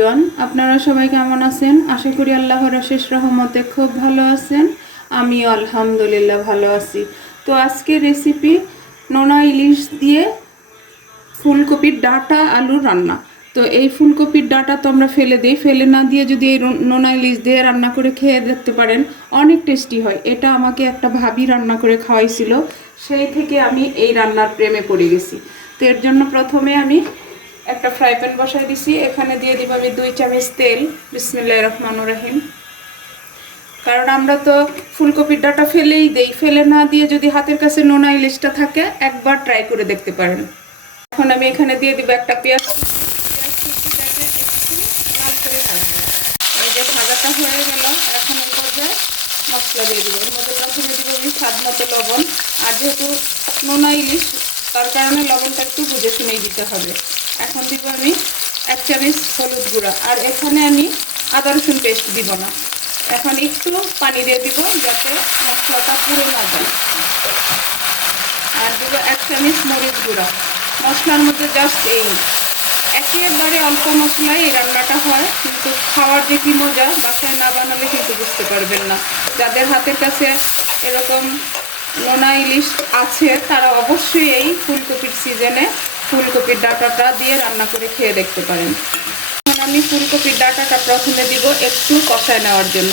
Everyone, আপনারা সবাই কেমন আছেন? আশা করি আল্লাহর অশেষ রহমতে খুব ভালো আছেন। আমিও আলহামদুলিল্লাহ ভালো আছি। তো আজকে রেসিপি নোনা ইলিশ দিয়ে ফুলকপির ডাঁটা আলুর রান্না। তো এই ফুলকপির ডাঁটা তো আমরা ফেলে না দিয়ে যদি এই নোনা ইলিশ দিয়ে রান্না করে খেয়ে দেখতে পারেন, অনেক টেস্টি হয়। এটা আমাকে একটা ভাবি রান্না করে খাওয়াইছিল, সেই থেকে আমি এই রান্নার প্রেমে পড়ে গেছি। তো এর জন্য প্রথমে আমি একটা ফ্রাই প্যান বসাই দিছি। এখানে দিয়ে দিব আমি 2 চামচ তেল। বিসমিল্লাহির রহমানির রহিম। কারণ আমরা তো ফুলকপির ডাঁটা ফেলেই দেই, ফেলে না দিয়ে যদি হাতের কাছে নোনা ইলিশটা থাকে একবার ট্রাই করে দেখতে পারেন। এখন আমি এখানে দিয়ে দিব একটা পেঁয়াজ কুচিটাকে একটু লাল করে ভাজবো। এই যে ভাজাটা হয়ে গেল, এখন এই পর্যায়ে মশলা দিয়ে দিব। এর মধ্যে প্রথমে দিব আমি স্বাদ মতো লবণ। আর যেহেতু নোনা ইলিশ, তার কারণে লবণটা একটু বুঝে শুনেই দিতে হবে। এখন দিব আমি 1 চামচ হলুদ গুঁড়া। আর এখানে আমি আদা রসুন পেস্ট দিব না, এখন একটু পানি দিয়ে দিব যাতে মশলাটা পুড়ে না যায়। আর দিব 1 চামচ মরিচ গুঁড়া। মশলার মধ্যে জাস্ট একেবারে অল্প মশলায় এই রান্নাটা হয়, কিন্তু খাওয়ার যে কি মজা, বাসায় না বানালে কিন্তু বুঝতে পারবেন না। যাদের হাতের কাছে এরকম নোনা ইলিশ আছে তারা অবশ্যই এই ফুলকপির সিজনে ফুলকপির ডাঁটাটা দিয়ে রান্না করে খেয়ে দেখতে পারেন। এখন আমি ফুলকপির ডাঁটাটা প্রথমে দিব একটু কষায় নেওয়ার জন্য।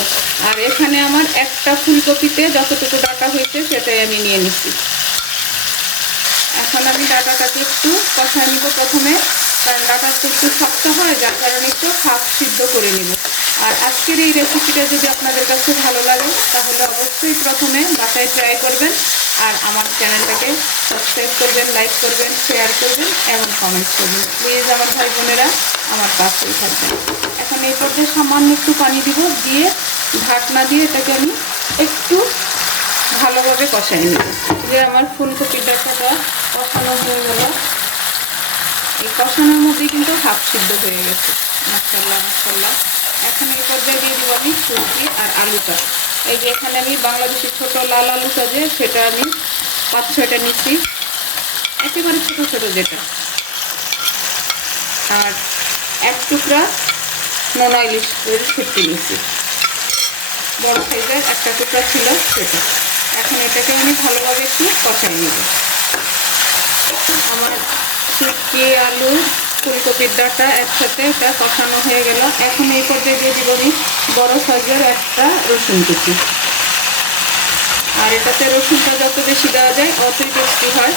আর এখানে আমার একটা ফুলকপিতে যতটুকু ডাঁটা হয়েছে সেটাই আমি নিয়ে নিচ্ছি। এখন আমি ডাঁটাটাকে একটু কষায় নিব প্রথমে, কারণ ডাঁটাটা একটু শক্ত হয়, যার কারণে একটু হাফ সিদ্ধ করে নিব। আর আজকের এই রেসিপিটা যদি আপনাদের কাছে ভালো লাগে তাহলে অবশ্যই প্রথমে বাসায় ট্রাই করবেন। আর আমার চ্যানেলটাকে সাবস্ক্রাইব করবেন, লাইক করবেন, শেয়ার করবেন এবং কমেন্ট করবেন। প্লিজ আমার ভাই বোনেরা আমার পাশেই থাকবেন। এখন এই পর্যায়ে সামান্য একটু পানি দিব, দিয়ে ঢাকনা দিয়ে এটাকে আমি একটু ভালোভাবে কষাই নেব। যে আমার ফুলকপির ডাঁটাটা কষানো হয়ে গেল, এই কষানোর মধ্যে কিন্তু হাফ সিদ্ধ হয়ে গেছে। মাশাআল্লাহ মাশাআল্লাহ। এখন এই পর্যায়ে দিয়ে দিব আমি সবজি আর আলুটা। এই যে এখানে আমি বাংলাদেশি ছোট লাল আলুটা যে, সেটা আমি 5-6টা নিচ্ছি, একেবারে ছোটো ছোটো যেটা। আর 1 টুকরা নোনা ইলিশের শুটকি নিচ্ছি, বড় সাইজের একটা টুকরা ছিল সেটা। এখন এটাকে আমি ভালোভাবে একটু কষাই নেব। আমার শুটকি, আলু, ফুলকপির ডাঁটা একসাথে এটা কষানো হয়ে গেল। এখন এই পর্যায়ে দিয়ে দিব আমি বড় সাইজের একটা রসুন কুচি। আর এটাতে রসুনটা যত বেশি দেওয়া যায় অতই টেস্টি হয়।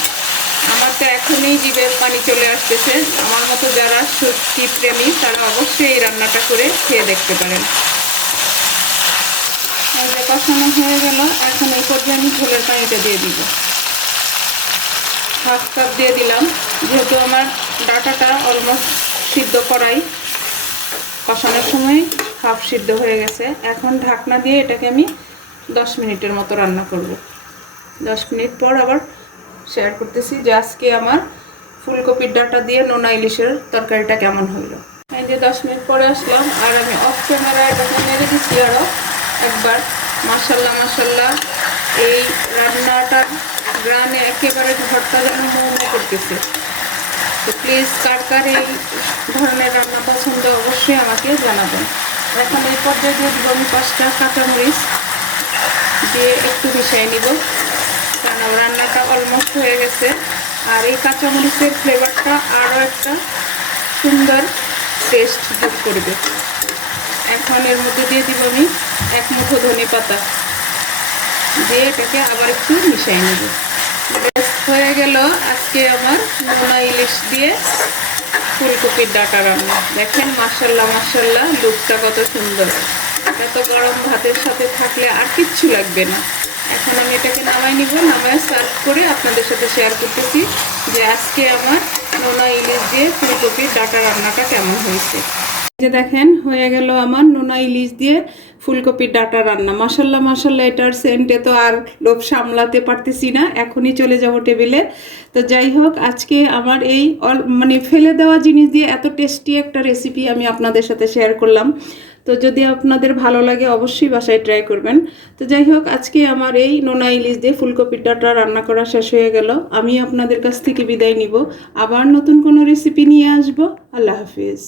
আমার তো এখনই জিভে পানি চলে আসতেছে। আমার মতো যারা শুটকি প্রেমী তারা অবশ্যই এই রান্নাটা করে খেয়ে দেখতে পারেন। এই যে কষানো হয়ে গেল, এখন এই পর্যায়ে আমি ঝোলের পানিটা দিয়ে দিব। হাফ কাপ দিয়ে দিলাম, যেহেতু আমার ডাঁটাটা অলমোস্ট সিদ্ধ করাই, কষানোর সময় হাফ সিদ্ধ হয়ে গেছে। এখন ঢাকনা দিয়ে এটাকে আমি 10 মিনিটের মতো রান্না করব। 10 মিনিট পর আবার শেয়ার করতেছি যে আজকে আমার ফুলকপির ডাঁটা দিয়ে নোনা ইলিশের তরকারিটা কেমন হইল। এই যে 10 মিনিট পরে আসলাম, আর আমি অফ ক্যামেরায় এটাকে মেরে দিচ্ছি আরও একবার। মাশাআল্লাহ মাশাআল্লাহ, এই রান্নাটা গ্রানে একেবারে ঘরটা যেন মনে করতেছে। তো প্লিজ কার কার এই ধরনের রান্না পছন্দ অবশ্যই আমাকে জানাবেন। এখন এই পর্যায়ে দিয়ে দিব আমি 5টা কাঁচামরিচ, দিয়ে একটু মিশিয়ে নিব, কারণ রান্নাটা অলমোস্ট হয়ে গেছে। আর এই কাঁচামরিচের ফ্লেভারটা আরও একটা সুন্দর টেস্ট যোগ করবে। এখন এর মধ্যে দিয়ে দিব আমি 1 মুঠো ধনে পাতা, দিয়ে এটাকে আবার একটু মিশিয়ে নেব। হয়ে গেল আজকে আমার নোনা ইলিশ দিয়ে ফুলকপির ডাঁটা রান্না। দেখেন মাশাআল্লাহ মাশাআল্লাহ, লুকটা কত সুন্দর। এটা তো গরম ভাতের সাথে থাকলে আর কিচ্ছু লাগবে না। এখন আমি এটাকে নামাই নিব, নামায় সার্ভ করে আপনাদের সাথে শেয়ার করতেছি যে আজকে আমার নোনা ইলিশ দিয়ে ফুলকপির ডাঁটা রান্নাটা কেমন হয়েছে। যে দেখেন হয়ে গেল আমার নোনা ইলিশ দিয়ে ফুলকপির ডাঁটা রান্না। মাশাআল্লাহ মাশাআল্লাহ, এটার সেন্টে তো আর লোভ সামলাতে পারতেছি না, এখনই চলে যাব টেবিলে। তো যাই হোক, আজকে আমার এই মানে ফেলে দেওয়া জিনিস দিয়ে এত টেস্টি একটা রেসিপি আমি আপনাদের সাথে শেয়ার করলাম। তো যদি আপনাদের ভালো লাগে অবশ্যই বাসায় ট্রাই করবেন। তো যাই হোক, আজকে আমার এই নোনা ইলিশ দিয়ে ফুলকপির ডাঁটা রান্না করা শেষ হয়ে গেল। আমি আপনাদের কাছ থেকে বিদায় নিব, আবার নতুন কোনো রেসিপি নিয়ে আসবো। আল্লাহ হাফিজ।